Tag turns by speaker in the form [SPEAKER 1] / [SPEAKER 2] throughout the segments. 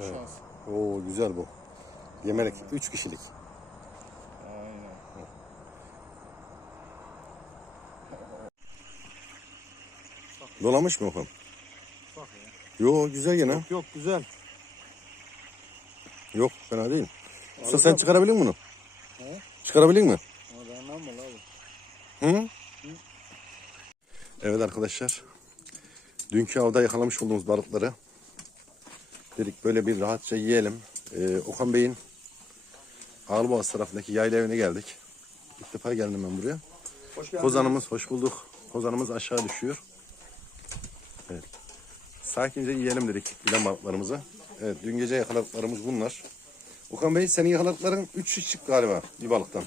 [SPEAKER 1] şans.
[SPEAKER 2] Oo güzel bu. Yemelik 3 kişilik.
[SPEAKER 1] Aynen.
[SPEAKER 2] Dolamış mı Okan?
[SPEAKER 1] Bak ya.
[SPEAKER 2] Yo güzel gene.
[SPEAKER 1] Yok yok güzel.
[SPEAKER 2] Yok fena değil. Usta sen çıkarabilir misin bunu?
[SPEAKER 1] He?
[SPEAKER 2] Çıkarabilir mi?
[SPEAKER 1] Ama dayanmam mı abi?
[SPEAKER 2] Hı? Evet arkadaşlar. Dünkü avda yakalamış olduğumuz balıkları dedik böyle bir rahatça yiyelim. Ee, Okan Bey'in Ağlıboğaz tarafındaki yayla evine geldik. İlk defa geldim ben buraya.
[SPEAKER 1] Hoş.
[SPEAKER 2] Kozanımız hoş bulduk. Kozanımız aşağı düşüyor. Evet. Sakince yiyelim dedik bilen balıklarımızı. Evet dün gece yakaladıklarımız bunlar. Okan Bey senin yakaladıkların 3 şiş çıktı galiba bir balıktan.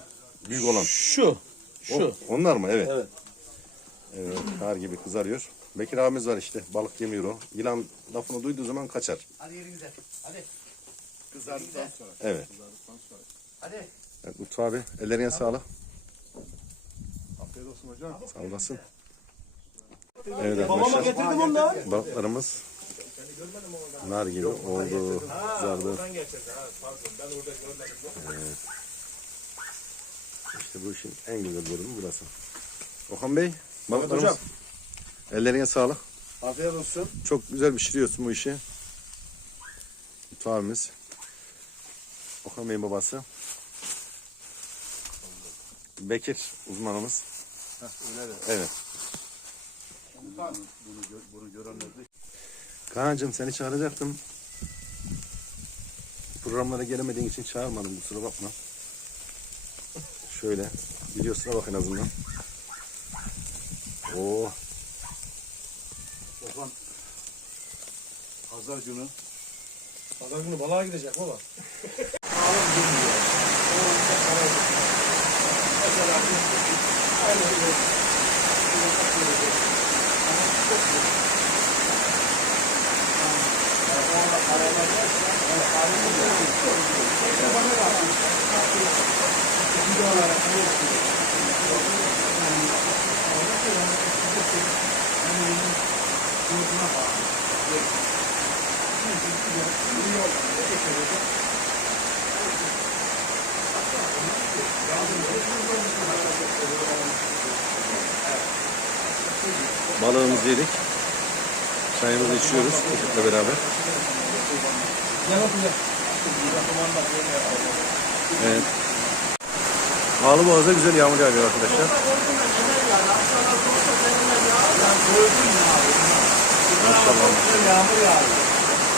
[SPEAKER 2] Büyük olan.
[SPEAKER 1] Şu. Şu.
[SPEAKER 2] O- onlar mı? Evet.
[SPEAKER 1] Evet.
[SPEAKER 2] Evet, kar gibi kızarıyor. Bekir abimiz var işte. Balık yemiyor o. Yılan lafını duyduğu zaman kaçar.
[SPEAKER 3] Hadi yerinize. Hadi.
[SPEAKER 1] Kızardıktan sonra.
[SPEAKER 2] Evet.
[SPEAKER 1] Kızardıktan sonra.
[SPEAKER 3] Hadi.
[SPEAKER 2] evet Lütfü abi ellerine sağlık.
[SPEAKER 1] Afiyet olsun hocam.
[SPEAKER 2] Sağ olasın. Evet arkadaşlar.
[SPEAKER 1] getirdim onu da.
[SPEAKER 2] Balıklarımız nar gibi oldu. Kızardı. Evet. İşte bu işin en güzel bölümü burası. Okan Bey, balıklarımız.
[SPEAKER 1] hocam.
[SPEAKER 2] Ellerine sağlık.
[SPEAKER 1] Afiyet olsun.
[SPEAKER 2] Çok güzel pişiriyorsun bu işi. Abimiz. Okan Bey'in babası. Bekir uzmanımız.
[SPEAKER 1] Öyle de.
[SPEAKER 2] Evet.
[SPEAKER 1] Bunu, görenler
[SPEAKER 2] Kaan'cığım seni çağıracaktım. Programlara gelemediğin için çağırmadım kusura bakma. Şöyle videosuna bak en azından. Oo,
[SPEAKER 1] Pazar günü. Pazar günü balığa gidecek baba.
[SPEAKER 2] balığımızı yedik. Çayımızı içiyoruz ekiple beraber. Evet. Ağlıboğaz'da güzel yağmur yağıyor arkadaşlar. Maşallah.